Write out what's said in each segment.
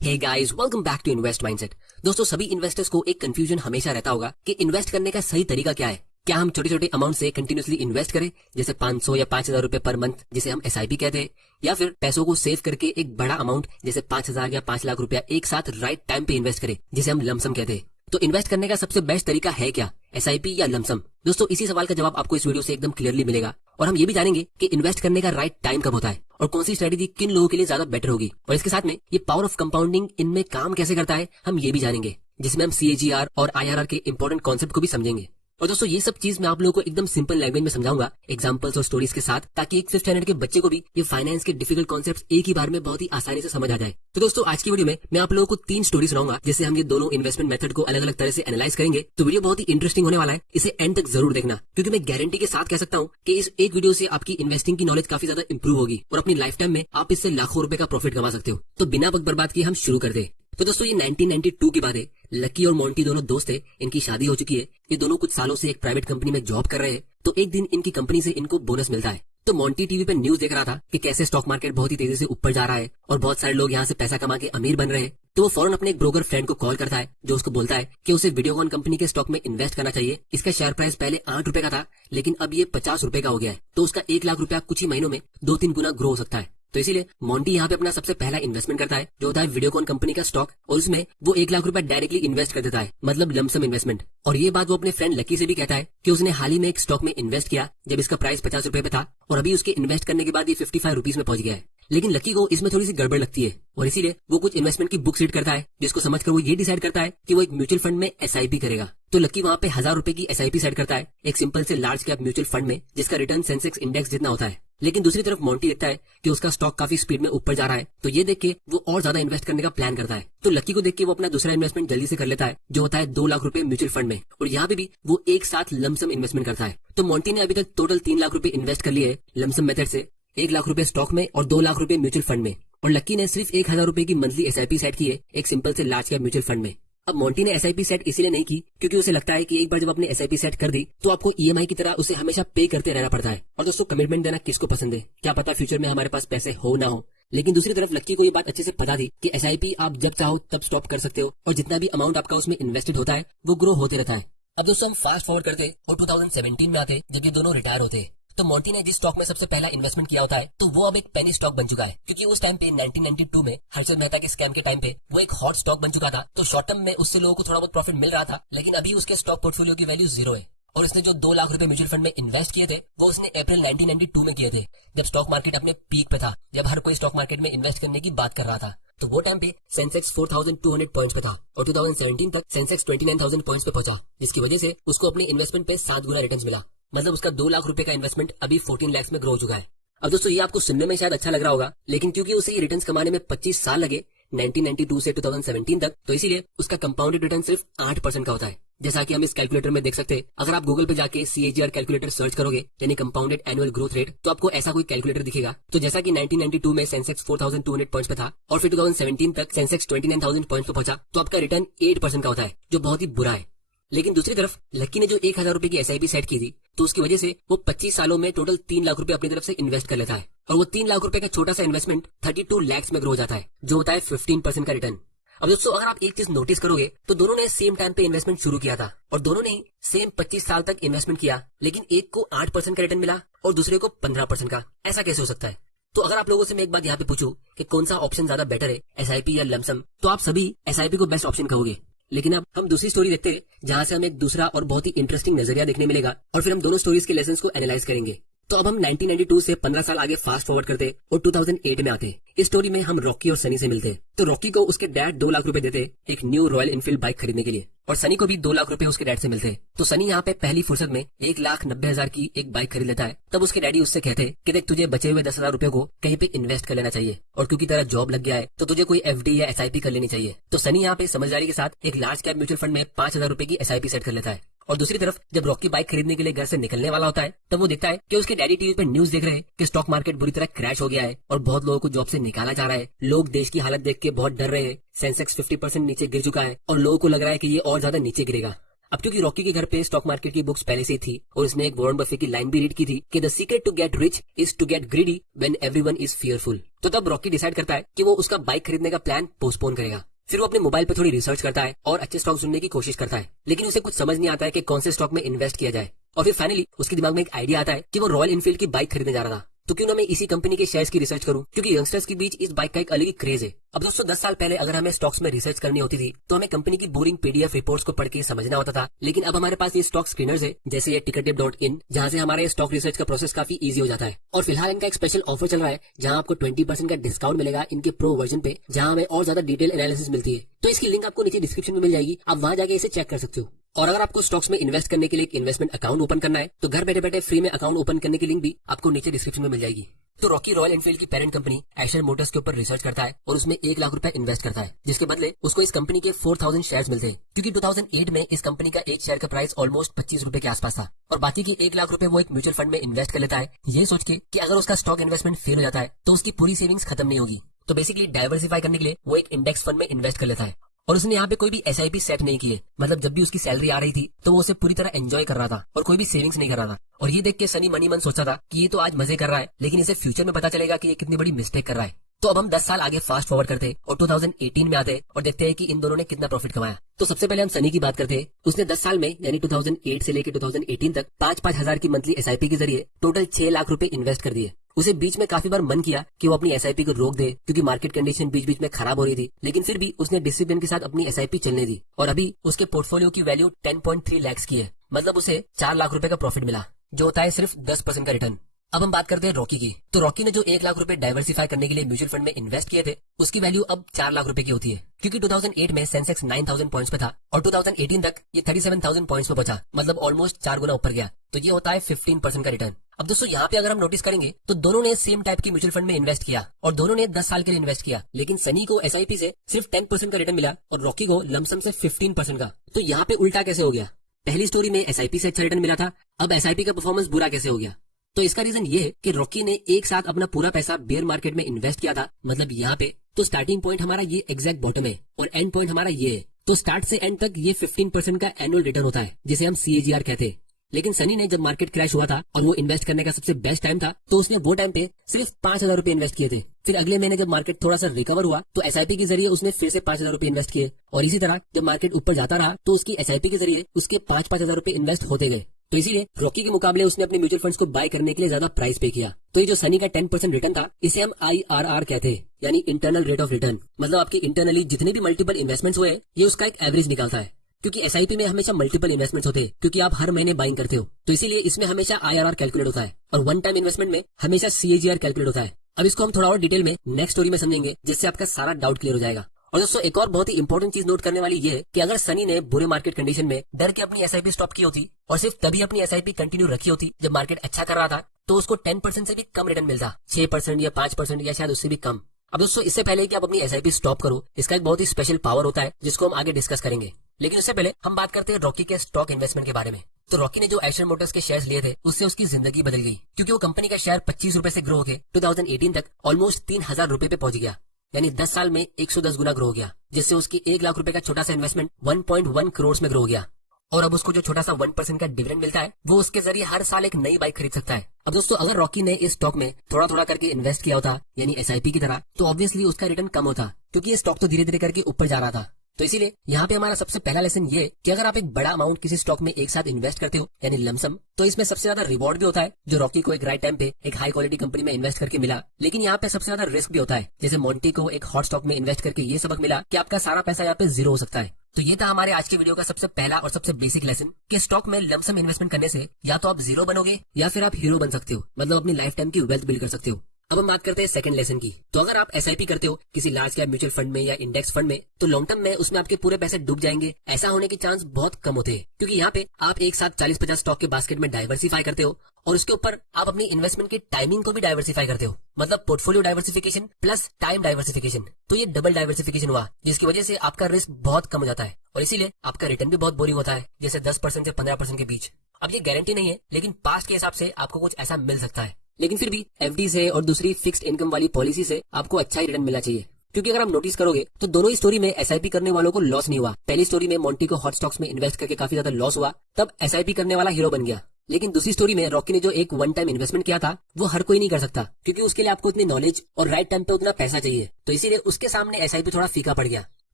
Hey guys, welcome back to invest mindset. दोस्तों, सभी investors को एक कंफ्यूजन हमेशा रहता होगा कि इन्वेस्ट करने का सही तरीका क्या है। क्या हम छोटे छोटे अमाउंट से कंटिन्यूअसली इन्वेस्ट करें, जैसे 500 या 5,000 रुपए पर मंथ, जिसे हम एसआईपी कहते हैं, या फिर पैसों को सेव करके एक बड़ा अमाउंट जैसे 5,000 या 5 लाख रुपया एक साथ राइट टाइम पे इन्वेस्ट करें, जिसे हम लमसम कहते हैं। तो इन्वेस्ट करने का सबसे बेस्ट तरीका है क्या, एसआईपी या लमसम? दोस्तों, इसी सवाल का जवाब आपको इस वीडियो से एकदम क्लियरली मिलेगा और हम ये भी जानेंगे कि इन्वेस्ट करने का राइट टाइम कब होता है और कौन सी स्ट्रेटेजी किन लोगों के लिए ज्यादा बेटर होगी। और इसके साथ में ये पावर ऑफ कंपाउंडिंग इनमें काम कैसे करता है, हम ये भी जानेंगे, जिसमें हम सीएजीआर और आईआरआर के इंपॉर्टेंट कॉन्सेप्ट को भी समझेंगे। और दोस्तों, ये सब चीज मैं आप लोगों को एकदम सिंपल लैंग्वेज में समझाऊंगा, एग्जांपल्स और स्टोरीज के साथ, ताकि एक 5th स्टैंडर्ड के बच्चे को भी ये फाइनेंस के डिफिकल्ट कॉन्सेप्ट्स एक ही बार में बहुत ही आसानी से समझ आ जाए। तो दोस्तों, आज की वीडियो में मैं आप लोगों को 3 स्टोरी सुनाऊंगा, जिससे हम ये दोनों इन्वेस्टमेंट मेथड को अलग अलग तरह से एनालाइज करेंगे। तो वीडियो बहुत ही इंटरेस्टिंग होने वाला है, इसे एंड तक जरूर देखना, क्योंकि मैं गारंटी के साथ कह सकता हूँ कि इस एक वीडियो से आपकी इन्वेस्टिंग की नॉलेज काफी ज्यादा इंप्रूव होगी और अपनी लाइफ टाइम में आप इससे लाखों रुपए का प्रॉफिट कमा सकते हो। तो बिना वक्त बर्बाद किए हम शुरू कर दे। तो दोस्तों, ये 1992 की बात है। लकी और मोंटी दोनों दोस्त थे, इनकी शादी हो चुकी है, ये दोनों कुछ सालों से एक प्राइवेट कंपनी में जॉब कर रहे हैं। तो एक दिन इनकी कंपनी से इनको बोनस मिलता है। तो मोंटी टीवी पे न्यूज देख रहा था कि कैसे स्टॉक मार्केट बहुत ही तेजी से ऊपर जा रहा है और बहुत सारे लोग यहाँ से पैसा कमा के अमीर बन रहे हैं। तो वो फौरन अपने एक ब्रोकर फ्रेंड को कॉल करता है, जो उसको बोलता है कि उसे वीडियोकॉन कंपनी के स्टॉक में इन्वेस्ट करना चाहिए। इसका शेयर प्राइस पहले 8 रुपए का था, लेकिन अब ये 50 रुपए का हो गया है। तो उसका 1 लाख रुपया कुछ ही महीनों में 2-3 गुना ग्रो हो सकता है। तो इसीलिए मोंटी यहाँ पे अपना सबसे पहला इन्वेस्टमेंट करता है, जो होता है वीडियोकॉन कंपनी का स्टॉक, और उसमें वो 1 लाख रुपया डायरेक्टली इन्वेस्ट कर देता है, मतलब लमसम इन्वेस्टमेंट। और ये बात वो अपने फ्रेंड लकी से भी कहता है कि उसने हाल ही में एक स्टॉक में इन्वेस्ट किया जब इसका प्राइस 50 रुपए पे था, और अभी उसके इन्वेस्ट करने के बाद ये 55 रुपीज में पहुंच गया है। लेकिन लकी को इसमें थोड़ी सी गड़बड़ लगती है और इसीलिए वो कुछ इन्वेस्टमेंट की बुक रीड करता है, जिसको समझकर वो ये डिसाइड करता है कि वो एक म्यूचुअल फंड में एसआईपी करेगा। तो लकी वहाँ पे 1000 रुपए की एसआईपी सेट करता है, एक सिंपल से लार्ज कैप म्यूचुअल फंड में, जिसका रिटर्न सेंसेक्स इंडेक्स जितना होता है। लेकिन दूसरी तरफ मोंटी देखता है कि उसका स्टॉक काफी स्पीड में ऊपर जा रहा है, तो ये देख के वो और ज्यादा इन्वेस्ट करने का प्लान करता है। तो लकी को देख के वो अपना दूसरा इन्वेस्टमेंट जल्दी से कर लेता है, जो होता है 2 लाख रुपए म्यूचुअल फंड में, और यहाँ पे भी वो एक साथ लमसम इन्वेस्टमेंट करता है। तो मोंटी ने अभी तक टोटल 3 लाख रुपए इन्वेस्ट कर लिए है लमसम मेथड से, 1 लाख रुपए स्टॉक में और 2 लाख रुपए म्यूचुअल फंड में। और लकी ने सिर्फ 1000 रुपए की मंथली एसआईपी सेट की है, एक सिंपल से लार्ज कैप म्यूचुअल फंड में। अब मोंटी ने एसआईपी सेट इसीलिए नहीं की क्योंकि उसे लगता है कि एक बार जब आपने एसआईपी सेट कर दी तो आपको ईएमआई की तरह उसे हमेशा पे करते रहना पड़ता है। और दोस्तों, कमिटमेंट देना किसको पसंद है, क्या पता फ्यूचर में हमारे पास पैसे हो ना हो। लेकिन दूसरी तरफ लक्की को ये बात अच्छे से पता थी कि एसआईपी आप जब चाहो तब स्टॉप कर सकते हो, और जितना भी अमाउंट आपका उसमें इन्वेस्टेड होता है वो ग्रो होते रहता है। अब दोस्तों, हम फास्ट फॉरवर्ड करते और 2017 में आते, जब ये दोनों रिटायर होते। तो मोंटी ने जिस स्टॉक में सबसे पहला इन्वेस्टमेंट किया होता है, तो वो अब एक पेनी स्टॉक बन चुका है, क्योंकि उस टाइम पे 1992 में हर्षद मेहता के स्कैम के टाइम पे वो एक हॉट स्टॉक बन चुका था। तो शॉर्ट टर्म में उससे लोगों को थोड़ा बहुत प्रॉफिट मिल रहा था, लेकिन अभी उसके स्टॉक पोर्टफोलियो की वैल्यू 0 है। और इसने जो 2 लाख रुपए म्यूचुअल फंड में इन्वेस्ट किए थे, वो उसने अप्रैल 1992 में किए थे, जब स्टॉक मार्केट अपने पीक पे था, जब हर कोई स्टॉक मार्केट में इन्वेस्ट करने की बात कर रहा था। तो वो टाइम पे सेंसेक्स 4200 पॉइंट्स पे था और 2017 तक सेंसेक्स 29000 पॉइंट्स पे पहुंचा, जिसकी वजह से उसको अपने इन्वेस्टमेंट पे 7 गुना रिटर्न्स मिला। मतलब उसका 2 लाख रुपए का इन्वेस्टमेंट अभी 14 लाख में ग्रो हो चुका है। अब दोस्तों, ये आपको सुनने में शायद अच्छा लग रहा होगा, लेकिन क्योंकि उसे ये रिटर्न्स कमाने में 25 साल लगे 1992 से 2017 तक, तो इसीलिए उसका कंपाउंडेड रिटर्न सिर्फ 8% का होता है। जैसा कि हम इस कैलकुलेटर में देख सकते हैं। अगर आप गूगल पे जाके सीएजीआर कैलकुलेटर सर्च करोगे, यानी कंपाउंडेड एनुअल ग्रोथ रेट, तो आपको ऐसा कोई कैलकुलेटर दिखेगा। तो जैसा कि 1992 में सेंसेक्स 4200 पॉइंट्स पे था और फिर 2017 तक सेंसेक्स 29000 पॉइंट्स पे पहुंचा, तो आपका रिटर्न 8% का होता है, जो बहुत ही बुरा है। लेकिन दूसरी तरफ लकी ने जो 1000 रुपए की एसआईपी सेट की थी, तो उसकी वजह से वो 25 सालों में टोटल 3 लाख रुपए अपनी तरफ से इन्वेस्ट कर लेता है, और वो 3 लाख रुपए का छोटा सा इन्वेस्टमेंट 32 लाख में ग्रो हो जाता है, जो होता है 15% का रिटर्न। अब दोस्तों, अगर आप एक चीज नोटिस करोगे, तो दोनों ने सेम टाइम पे इन्वेस्टमेंट शुरू किया था और दोनों ने सेम 25 साल तक इन्वेस्टमेंट किया, लेकिन एक को 8% का रिटर्न मिला और दूसरे को 15% का। ऐसा कैसे हो सकता है? तो अगर आप लोगों से मैं एक बात यहाँ पे पूछूं कि कौन सा ऑप्शन ज्यादा बेटर है, एसआईपी या लमसम, तो आप सभी एसआईपी को बेस्ट ऑप्शन कहोगे। लेकिन अब हम दूसरी स्टोरी देखते हैं, जहां से हमें एक दूसरा और बहुत ही इंटरेस्टिंग नजरिया देखने मिलेगा, और फिर हम दोनों स्टोरीज के लेसन्स को एनालाइज करेंगे। तो अब हम 1992 से 15 साल आगे फास्ट फॉरवर्ड करते और 2008 में आते। इस स्टोरी में हम रॉकी और सनी से मिलते। तो रॉकी को उसके डैड 2 लाख रुपए देते एक न्यू रॉयल इनफील्ड बाइक खरीदने के लिए, और सनी को भी 2 लाख रुपए उसके डैड से मिलते। तो सनी यहाँ पे पहली फुर्सत में 1,90,000 की एक बाइक खरीद लेता है। तब उसके डैडी उससे कहते कि देख, तुझे बचे हुए 10,000 रुपए को कहीं पे इन्वेस्ट कर लेना चाहिए, और क्योंकि तेरा जॉब लग गया है तो तुझे कोई एफडी या एसआईपी कर लेनी चाहिए। तो सनी यहाँ पे समझदारी के साथ एक लार्ज कैप म्यूचुअल फंड में 5,000 रुपए की एसआईपी सेट कर लेता है। और दूसरी तरफ जब रॉकी बाइक खरीदने के लिए घर से निकलने वाला होता है, तब वो देखता है कि उसके डैडी टीवी पे न्यूज देख रहे हैं कि स्टॉक मार्केट बुरी तरह क्रैश हो गया है और बहुत लोगों को जॉब से निकाला जा रहा है। लोग देश की हालत देख के बहुत डर रहे हैं। सेंसेक्स 50% नीचे गिर चुका है और लोगों को लग रहा है कि ये और ज्यादा नीचे गिरेगा। अब क्योंकि रॉकी के घर पे स्टॉक मार्केट की बुक्स पहले से ही थी और उसने एक वॉरेन बफे की लाइन भी रीड की थी कि the secret to get rich is to get greedy when everyone is fearful. तो तब रॉकी डिसाइड करता है कि वो उसका बाइक खरीदने का प्लान पोस्टपोन करेगा। फिर वो अपने मोबाइल पर थोड़ी रिसर्च करता है और अच्छे स्टॉक चुनने की कोशिश करता है, लेकिन उसे कुछ समझ नहीं आता है कि कौन से स्टॉक में इन्वेस्ट किया जाए। और फिर फाइनली उसके दिमाग में एक आइडिया आता है कि वो रॉयल एनफील्ड की बाइक खरीदने जा रहा था, तो क्यों ना मैं इसी कंपनी के शेयर्स की रिसर्च करूं, क्योंकि यंगस्टर्स के बीच इस बाइक का एक अलग ही क्रेज है। अब दोस्तों 10 साल पहले अगर हमें स्टॉक्स में रिसर्च करनी होती थी तो हमें कंपनी की बोरिंग पीडीएफ रिपोर्ट्स को पढ़ के समझना होता था, लेकिन अब हमारे पास ये स्टॉक स्क्रीनर्स है जैसे ये टिकरटिप.इन, जहां से हमारे स्टॉक रिसर्च का प्रोसेस काफी इजी हो जाता है। और फिलहाल इनका एक स्पेशल ऑफर चल रहा है जहां आपको 20% का डिस्काउंट मिलेगा इनके प्रो वर्जन पे, जहां हमें और ज्यादा डिटेल एनालिसिस मिलती है। तो इसकी लिंक आपको नीचे डिस्क्रिप्शन में मिल जाएगी, आप वहां जाके इसे चेक कर सकते हो। और अगर आपको स्टॉक्स में इन्वेस्ट करने के लिए एक इन्वेस्टमेंट अकाउंट ओपन करना है तो घर बैठे बैठे फ्री में अकाउंट ओपन करने की लिंक भी आपको नीचे डिस्क्रिप्शन में मिल जाएगी। तो रॉकी रॉयल एनफील्ड की पेरेंट कंपनी एशर मोटर्स के ऊपर रिसर्च करता है और उसमें 1 लाख रुपए इन्वेस्ट करता है, जिसके बदले उसको इस कंपनी के 4000 शेयर्स मिलते हैं, क्योंकि 2008 में इस कंपनी का एक शेयर का प्राइस ऑलमोस्ट 25 रुपए के आसपास था। और बाकी के 1 लाख रुपए वो एक म्यूचुअल फंड में इन्वेस्ट कर लेता है, ये सोच के कि अगर उसका स्टॉक इन्वेस्टमेंट फेल हो जाता है तो उसकी पूरी सेविंग्स खत्म नहीं होगी। तो बेसिकली डाइवर्सिफाई करने के लिए वो एक इंडेक्स फंड में इन्वेस्ट कर लेता है। और उसने यहाँ पे कोई भी एसआईपी सेट नहीं की है, मतलब जब भी उसकी सैलरी आ रही थी तो वो उसे पूरी तरह एंजॉय कर रहा था और कोई भी सेविंग्स नहीं कर रहा था। और ये देख के सनी मनी मन सोचता था कि ये तो आज मजे कर रहा है, लेकिन इसे फ्यूचर में पता चलेगा कि ये कितनी बड़ी मिस्टेक कर रहा है। तो अब हम 10 साल आगे फास्ट फॉरवर्ड करते और 2018 में आते और देखते हैं कि इन दोनों ने कितना प्रॉफिट कमाया। तो सबसे पहले हम सनी की बात करते हैं। उसने 10 साल में यानी 2008 से लेकर 2018 तक 5-5 हजार की मंथली एसआईपी के जरिए टोटल 6 लाख रुपए इन्वेस्ट कर दिए। उसे बीच में काफी बार मन किया कि वो अपनी एसआईपी को रोक दे, क्योंकि मार्केट कंडीशन बीच बीच में खराब हो रही थी, लेकिन फिर भी उसने डिसिप्लिन के साथ अपनी एसआईपी चलने दी और अभी उसके पोर्टफोलियो की वैल्यू 10.3 लाख की है, मतलब उसे 4 लाख रुपए का प्रॉफिट मिला, जो होता है सिर्फ 10% का रिटर्न। अब हम बात करते हैं रॉकी की। तो रॉकी ने जो 1 लाख रुपए डाइवर्सिफाई करने के लिए म्यूचुअल फंड में इन्वेस्ट किए थे, उसकी वैल्यू अब 4 लाख रुपए की होती है, क्योंकि 2008 में सेंसेक्स 9000 पॉइंट्स पे था और 2018 तक ये 37000 पॉइंट्स पे पहुंचा, मतलब ऑलमोस्ट 4 गुना ऊपर गया। तो ये होता है 15% का रिटर्न। अब दोस्तों यहाँ पे अगर हम नोटिस करेंगे तो दोनों ने सेम टाइप की म्यूचुअल फंड में इन्वेस्ट किया और दोनों ने 10 साल के लिए इन्वेस्ट किया, लेकिन सनी को एसआईपी से सिर्फ 10% का रिटर्न मिला और रॉकी को लमसम से 15% का। तो यहाँ पे उल्टा कैसे हो गया? पहली स्टोरी में एसआईपी से अच्छा रिटर्न मिला था, अब एसआईपी का परफॉर्मेंस बुरा कैसे हो गया? तो इसका रीजन ये है कि रॉकी ने एक साथ अपना पूरा पैसा बेयर मार्केट में इन्वेस्ट किया था, मतलब यहाँ पे तो स्टार्टिंग पॉइंट हमारा ये एग्जैक्ट बॉटम है और एंड पॉइंट हमारा ये है। तो स्टार्ट से एंड तक ये 15% का एनुअल रिटर्न होता है, जिसे हम CAGR कहते हैं। लेकिन सनी ने जब मार्केट क्रैश हुआ था और वो इन्वेस्ट करने का सबसे बेस्ट टाइम था, तो उसने वो टाइम पे सिर्फ 5000 रुपए इन्वेस्ट किए थे। फिर अगले महीने जब मार्केट थोड़ा सा रिकवर हुआ तो एसआईपी के जरिए उसने फिर से 5000 रुपए इन्वेस्ट किए और इसी तरह जब मार्केट ऊपर जाता रहा तो उसकी एसआईपी के जरिए उसके 5-5 हजार रुपए इन्वेस्ट होते गए। तो इसीलिए रॉकी के मुकाबले उसने अपने म्यूचुअल फंड्स को बाय करने के लिए ज्यादा प्राइस पे किया। तो ये जो सनी का 10% रिटर्न था, इसे हम IRR कहते हैं, यानी इंटरनल रेट ऑफ रिटर्न। मतलब आपके इंटरनली जितने भी मल्टीपल इन्वेस्टमेंट्स हुए ये उसका एक एवरेज निकालता है, क्योंकि एसआईपी में हमेशा मल्टीपल इन्वेस्टमेंट्स होते हैं, क्योंकि आप हर महीने बाइंग करते हो, तो इसीलिए इसमें हमेशा IRR कैलकुलेट होता है और वन टाइम इन्वेस्टमेंट में हमेशा CAGR कैलकुलेट होता है। अब इसको हम थोड़ा और डिटेल में नेक्स्ट स्टोरी में समझेंगे, जिससे आपका सारा डाउट क्लियर हो जाएगा। और दोस्तों एक और बहुत ही इंपॉर्टेंट चीज नोट करने वाली ये है कि अगर सनी ने बुरे मार्केट कंडीशन में डर के अपनी एसआईपी स्टॉप की होती और सिर्फ तभी अपनी एसआईपी कंटिन्यू रखी होती जब मार्केट अच्छा कर रहा था, तो उसको 10% से भी कम रिटर्न मिलता, 6% या 5% या शायद उससे भी कम। अब दोस्तों इससे पहले कि आप अपनी एसआईपी स्टॉप करो, इसका एक बहुत ही स्पेशल पावर होता है जिसको हम आगे डिस्कस करेंगे। लेकिन उससे पहले हम बात करते हैं रॉकी के स्टॉक इन्वेस्टमेंट के बारे में। तो रॉकी ने जो एशर मोटर्स के शेयर्स लिए थे उससे उसकी जिंदगी बदल गई, क्योंकि वो कंपनी का शेयर 25 रुपए से ग्रो होकर 2018 तक ऑलमोस्ट 3000 रुपए पे पहुंच गया, यानी 10 साल में 110 गुना ग्रो हो गया, जिससे उसकी 1 लाख रुपए का छोटा सा इन्वेस्टमेंट 1.1 करोड़ में ग्रो हो गया। और अब उसको जो छोटा सा 1% का डिविडेंड मिलता है वो उसके जरिए हर साल एक नई बाइक खरीद सकता है। अब दोस्तों अगर रॉकी ने इस स्टॉक में थोड़ा थोड़ा करके इन्वेस्ट किया होता, यानी एसआईपी की तरह, तो ऑब्वियसली उसका रिटर्न कम होता, क्योंकि ये स्टॉक तो धीरे धीरे करके ऊपर जा रहा था। तो इसीलिए यहाँ पे हमारा सबसे पहला लेसन ये कि अगर आप एक बड़ा अमाउंट किसी स्टॉक में एक साथ इन्वेस्ट करते हो, यानी लमसम, तो इसमें सबसे ज्यादा रिवॉर्ड भी होता है, जो रॉकी को एक राइट टाइम पे एक हाई क्वालिटी कंपनी में इन्वेस्ट करके मिला। लेकिन यहाँ पे सबसे ज्यादा रिस्क भी होता है, जैसे मोंटी को एक हॉट स्टॉक में इन्वेस्ट करके ये सबक मिला कि आपका सारा पैसा यहाँ पे जीरो हो सकता है। तो ये था हमारे आज के वीडियो का सबसे पहला और सबसे बेसिक लेसन कि स्टॉक में लमसम इन्वेस्टमेंट करने से या तो आप जीरो बनोगे या फिर आप हीरो बन सकते हो, मतलब अपनी लाइफ टाइम की वेल्थ बिल्ड कर सकते हो। अब हम बात करते हैं सेकंड लेसन की। तो अगर आप एसआईपी करते हो किसी लार्ज कैप म्यूचुअल फंड में या इंडेक्स फंड में, तो लॉन्ग टर्म में उसमें आपके पूरे पैसे डूब जाएंगे, ऐसा होने के चांस बहुत कम होते हैं, क्योंकि यहाँ पे आप एक साथ 40-50 स्टॉक के बास्केट में डाइवर्सिफाई करते हो और उसके ऊपर आप अपनी इन्वेस्टमेंट की टाइमिंग को भी डाइवर्सिफाई करते हो, मतलब portfolio diversification plus time diversification. तो ये डबल डाइवर्सिफिकेशन हुआ, जिसकी वजह से आपका रिस्क बहुत कम हो जाता है और इसीलिए आपका रिटर्न भी बहुत बोरिंग होता है, जैसे 10% से 15% के बीच। अब ये गारंटी नहीं है, लेकिन पास्ट के हिसाब से आपको कुछ ऐसा मिल सकता है, लेकिन फिर भी एफडी से और दूसरी फिक्स्ड इनकम वाली पॉलिसी से आपको अच्छा ही रिटर्न मिलना चाहिए, क्योंकि अगर आप नोटिस करोगे तो दोनों ही स्टोरी में एसआईपी करने वालों को लॉस नहीं हुआ। पहली स्टोरी में मोंटी को हॉट स्टॉक्स में इन्वेस्ट करके काफी ज्यादा लॉस हुआ, तब एसआईपी करने वाला हीरो बन गया। लेकिन दूसरी स्टोरी में रॉकी ने जो एक वन टाइम इन्वेस्टमेंट किया था वो हर कोई नहीं कर सकता, क्योंकि उसके लिए आपको इतनी नॉलेज और राइट टाइम पे उतना पैसा चाहिए। तो इसीलिए उसके सामने एसआईपी थोड़ा फीका पड़ गया।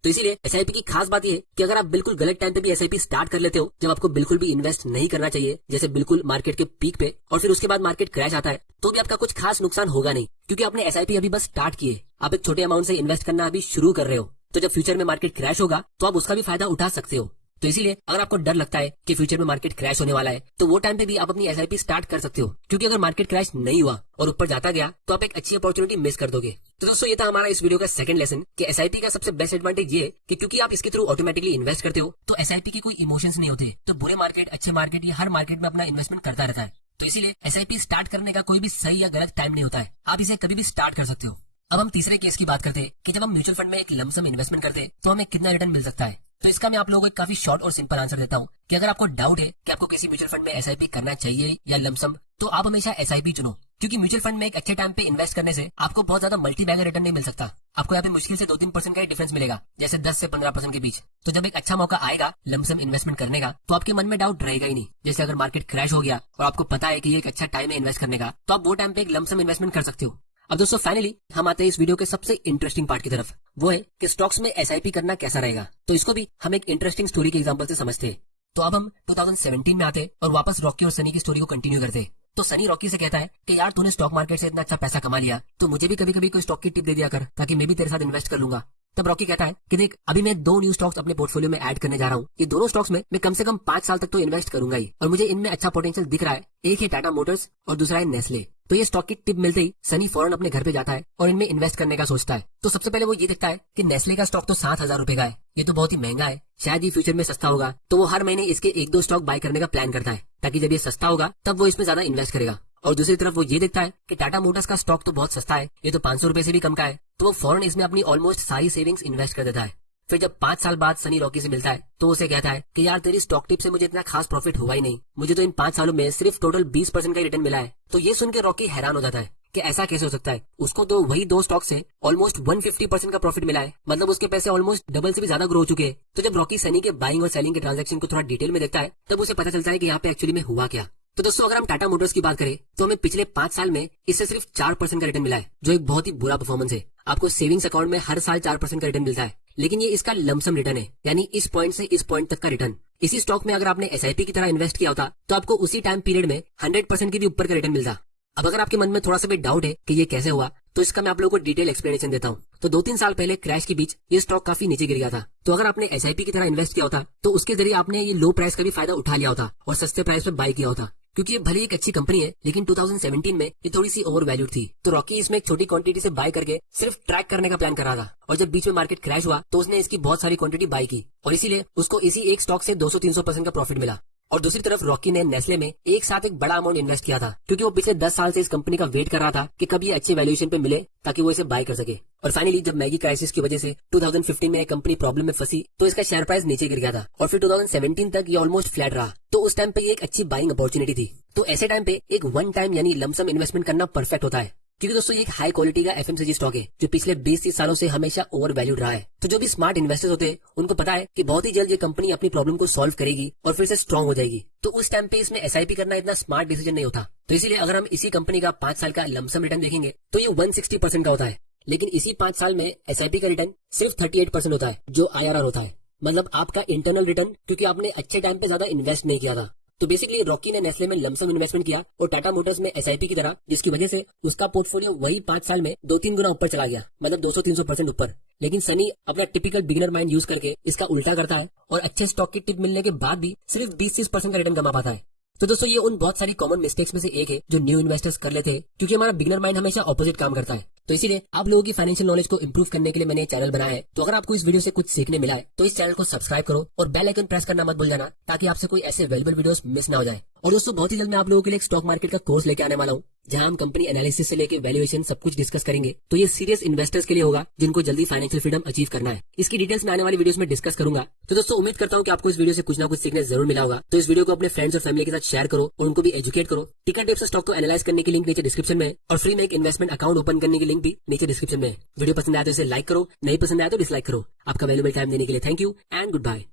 तो इसीलिए एसआईपी की खास बात ये है कि अगर आप बिल्कुल गलत टाइम पे भी एसआईपी स्टार्ट कर लेते हो, जब आपको बिल्कुल भी इन्वेस्ट नहीं करना चाहिए, जैसे बिल्कुल मार्केट के पीक पे, और फिर उसके बाद मार्केट क्रैश आता है, तो भी आपका कुछ खास नुकसान होगा नहीं, क्योंकि आपने एसआईपी अभी बस स्टार्ट किए। आप एक छोटे अमाउंट से इन्वेस्ट करना अभी शुरू कर रहे हो, तो जब फ्यूचर में मार्केट क्रैश होगा तो आप उसका भी फायदा उठा सकते हो। तो इसीलिए अगर आपको डर लगता है कि फ्यूचर में मार्केट क्रैश होने वाला है, तो वो टाइम पे भी आप अपनी एसआईपी स्टार्ट कर सकते हो, क्योंकि अगर मार्केट क्रैश नहीं हुआ और ऊपर जाता गया तो आप एक अच्छी अपॉर्चुनिटी मिस कर दोगे। तो दोस्तों ये था हमारा इस वीडियो का सेकंड लेसन कि एसआईपी का सबसे बेस्ट एडवांटेज ये है कि क्योंकि आप इसके थ्रू ऑटोमेटिकली इन्वेस्ट करते हो, तो एसआईपी के कोई इमोशंस नहीं होते। तो बुरे मार्केट, अच्छे मार्केट, ये हर मार्केट में अपना इन्वेस्टमेंट करता रहता है। तो इसीलिए एसआईपी स्टार्ट करने का कोई भी सही या गलत टाइम नहीं होता है, आप इसे कभी भी स्टार्ट कर सकते हो। अब हम तीसरे केस की बात करते हैं कि जब हम म्यूचुअल फंड में एक लमसम इन्वेस्टमेंट करते हैं तो हमें कितना रिटर्न मिल सकता है। तो इसका मैं आप लोगों को एक काफी शॉर्ट और सिंपल आंसर देता हूँ कि अगर आपको डाउट है कि आपको किसी म्यूचुअल फंड में एसआईपी करना चाहिए या लमसम, तो आप हमेशा एसआईपी चुनो, क्योंकि म्यूचुअल फंड में एक अच्छे टाइम पे इन्वेस्ट करने से आपको बहुत ज्यादा मल्टी बैगर रिटर्न नहीं मिल सकता। आपको यहाँ पे मुश्किल से 2-3% का ही डिफरेंस मिलेगा, जैसे 10 से 15% के बीच। तो जब एक अच्छा मौका आएगा लमसम इन्वेस्टमेंट करने का, तो आपके मन में डाउट रहेगा ही नहीं। जैसे अगर मार्केट क्रैश हो गया और आपको पता है कि ये एक अच्छा टाइम है इन्वेस्ट करने का, तो आप वो टाइम पे एक लमसम इन्वेस्टमेंट कर सकते हो। अब दोस्तों फाइनली हम आते हैं इस वीडियो के सबसे इंटरेस्टिंग पार्ट की तरफ, वो है कि स्टॉक्स में एसआईपी करना कैसा रहेगा। तो इसको भी हम एक इंटरेस्टिंग स्टोरी के एग्जांपल से समझते हैं। तो अब हम 2017 में आते और वापस रॉकी और सनी की स्टोरी को कंटिन्यू करते। तो सनी रॉकी से कहता है कि यार तूने स्टॉक मार्केट से इतना अच्छा पैसा कमा लिया, तो मुझे भी कभी कभी कोई स्टॉक की टिप दे दिया कर, ताकि मैं भी तेरे साथ इन्वेस्ट कर लूंगा। तब रॉकी कहता है कि देख, अभी मैं 2 न्यू स्टॉक्स अपने पोर्टफोलियो में ऐड करने जा रहा हूँ। ये दोनों स्टॉक्स में मैं कम से कम 5 साल तक तो इन्वेस्ट करूंगा ही, और मुझे इनमें अच्छा पोटेंशियल दिख रहा है। एक है टाटा मोटर्स और दूसरा है नेस्ले। तो ये स्टॉक की टिप मिलते ही सनी फौरन अपने घर पे जाता है और इनमें इन्वेस्ट करने का सोचता है। तो सबसे पहले वो ये देखता है कि नेस्ले का स्टॉक तो 7,000 रुपए का है, ये तो बहुत ही महंगा है, शायद ये फ्यूचर में सस्ता होगा। तो वो हर महीने इसके 1-2 स्टॉक बाय करने का प्लान करता है, ताकि जब ये सस्ता होगा तब वो इसमें ज्यादा इन्वेस्ट करेगा। और दूसरी तरफ वो ये देखता है कि टाटा मोटर्स का स्टॉक तो बहुत सस्ता है, ये तो 500 रुपए से भी कम का है, तो वो फौरन इसमें अपनी ऑलमोस्ट सारी सेविंग्स इन्वेस्ट कर देता है। फिर जब 5 साल बाद सनी रॉकी से मिलता है तो उसे कहता है कि यार तेरी स्टॉक टिप से मुझे इतना खास प्रॉफिट हुआ ही नहीं, मुझे तो इन 5 सालों में सिर्फ टोटल 20% का रिटर्न मिला है। तो ये सुन के रॉकी हैरान हो जाता है कि ऐसा कैसे हो सकता है। उसको तो वही 2 स्टॉक से ऑलमोस्ट 150% का प्रॉफिट मिला है, मतलब उसके पैसे ऑलमोस्ट डबल से भी ज्यादा ग्रो हो चुके हैं। तो जब रॉकी सनी के बाइंग और सेलिंग के ट्रांजेक्शन को थोड़ा डिटेल में देखता है, तब उसे पता चलता है कि यहाँ पे एक्चुअली में हुआ क्या। तो दोस्तों अगर हम टाटा मोटर्स की बात करें तो हमें पिछले 5 साल में इससे सिर्फ 4% का रिटर्न मिला है, जो एक बहुत ही बुरा परफॉर्मेंस है। आपको सेविंग्स अकाउंट में हर साल 4% का रिटर्न मिलता है, लेकिन ये इसका लमसम रिटर्न है, यानी इस पॉइंट से इस पॉइंट तक का रिटर्न। इसी स्टॉक में अगर आपने एसआईपी की तरह इन्वेस्ट किया होता तो आपको उसी टाइम पीरियड में 100% की भी ऊपर का रिटर्न मिलता। अब अगर आपके मन में थोड़ा सा भी डाउट है कि ये कैसे हुआ, तो इसका मैं आप लोगों को डिटेल एक्सप्लेनेशन देता हूँ। तो 2-3 साल पहले क्रैश के बीच ये स्टॉक काफी नीचे गिर गया था। तो अगर आपने एसआईपी की तरह इन्वेस्ट किया होता तो उसके जरिए आपने ये लो प्राइस का भी फायदा उठा लिया होता और सस्ते प्राइस पे बाय किया होता, क्योंकि ये भले एक अच्छी कंपनी है, लेकिन 2017 में ये थोड़ी सी ओवर वैल्यूड थी। तो रॉकी इसमें एक छोटी क्वांटिटी से बाय करके सिर्फ ट्रैक करने का प्लान कर रहा था, और जब बीच में मार्केट क्रैश हुआ तो उसने इसकी बहुत सारी क्वांटिटी बाय की, और इसीलिए उसको इसी एक स्टॉक से 200-300% का प्रॉफिट मिला। और दूसरी तरफ रॉकी ने नेस्ले में एक साथ एक बड़ा अमाउंट इन्वेस्ट किया था, क्योंकि वो पिछले 10 साल से इस कंपनी का वेट कर रहा था कि कब ये अच्छे वैल्यूएशन पे मिले ताकि वो इसे बाय कर सके। और फाइनली जब मैगी क्राइसिस की वजह से 2015 में एक कंपनी प्रॉब्लम में फंसी तो इसका शेयर प्राइस नीचे गिर गया था, और फिर 2017 तक ये ऑलमोस्ट फ्लैट रहा। तो उस टाइम पे ये एक अच्छी बाइंग अपॉर्चुनिटी थी। तो ऐसे टाइम पे एक वन टाइम यानी लमसम इन्वेस्टमेंट करना परफेक्ट होता है, क्योंकि दोस्तों ये एक हाई क्वालिटी का एफएमसीजी स्टॉक है जो पिछले 20-30 सालों से हमेशा ओवर वैल्यूड रहा है। तो जो भी स्मार्ट इन्वेस्टर्स होते हैं उनको पता है कि बहुत ही जल्द ये कंपनी अपनी प्रॉब्लम को सॉल्व करेगी और फिर से स्ट्रांग हो जाएगी। तो उस टाइम पे इसमें एसआईपी करना इतना स्मार्ट डिसीजन नहीं होता। तो इसीलिए अगर हम इसी कंपनी का 5 साल का लमसम रिटर्न देखेंगे तो ये 160% का होता है, लेकिन इसी 5 साल में एसआईपी का रिटर्न सिर्फ 38% होता है, जो आईआरआर होता है, मतलब आपका इंटरनल रिटर्न, क्योंकि आपने अच्छे टाइम पे ज्यादा इन्वेस्ट नहीं किया था। तो बेसिकली रॉकी ने नेस्ले में लमसम इन्वेस्टमेंट किया और टाटा मोटर्स में एसआईपी की तरह, जिसकी वजह से उसका पोर्टफोलियो वही 5 साल में 2-3 गुना ऊपर चला गया, मतलब 200-300% ऊपर। लेकिन सनी अपना टिपिकल बिगिनर माइंड यूज करके इसका उल्टा करता है और अच्छे स्टॉक की टिप मिलने के बाद भी सिर्फ 20-30% का रिटर्न कमा पाता है। तो दोस्तों ये उन बहुत सारी कॉमन मिस्टेक्स में से एक है जो न्यू इन्वेस्टर्स कर लेते हैं, क्योंकि हमारा बिगिनर माइंड हमेशा ऑपोजिट काम करता है। तो इसीलिए आप लोगों की फाइनेंशियल नॉलेज को इंप्रूव करने के लिए मैंने ये चैनल बनाया है। तो अगर आपको इस वीडियो से कुछ सीखने मिला है तो इस चैनल को सब्सक्राइब करो और बेल आइकन प्रेस करना मत भूल जाना, ताकि आपसे कोई ऐसे वैल्यूएबल वीडियोस मिस ना हो जाए। और दोस्तों बहुत ही जल्द मैं आप लोगों के लिए एक स्टॉक मार्केट का कोर्स लेके आने वाला हूँ, जहां हम कंपनी एनालिसिस से लेके वैल्यूएशन सब कुछ डिस्कस करेंगे। तो ये सीरियस इन्वेस्टर्स के लिए होगा जिनको जल्दी फाइनेंशियल फ्रीडम अचीव करना है। इसकी डिटेल्स में आने वाली वीडियोस में डिस्कस करूंगा। तो दोस्तों उम्मीद करता हूं कि आपको इस वीडियो से कुछ ना कुछ सीखने जरूर मिला होगा। तो इस वीडियो को अपने फ्रेंड्स और फैमिली के साथ शेयर करो और उनको भी एजुकेट करो। टिकर टिप्स स्टॉक को एनालाइज करने की लिंक नीचे डिस्क्रिप्शन में और फ्री में एक इन्वेस्टमेंट अकाउंट ओपन करने की लिंक भी नीचे डिस्क्रिप्शन में। वीडियो पसंद आया तो इसे लाइक करो, नहीं पसंद आया तो डिसलाइक करो। आपका वैल्यूएबल टाइम देने के लिए thank you and good bye.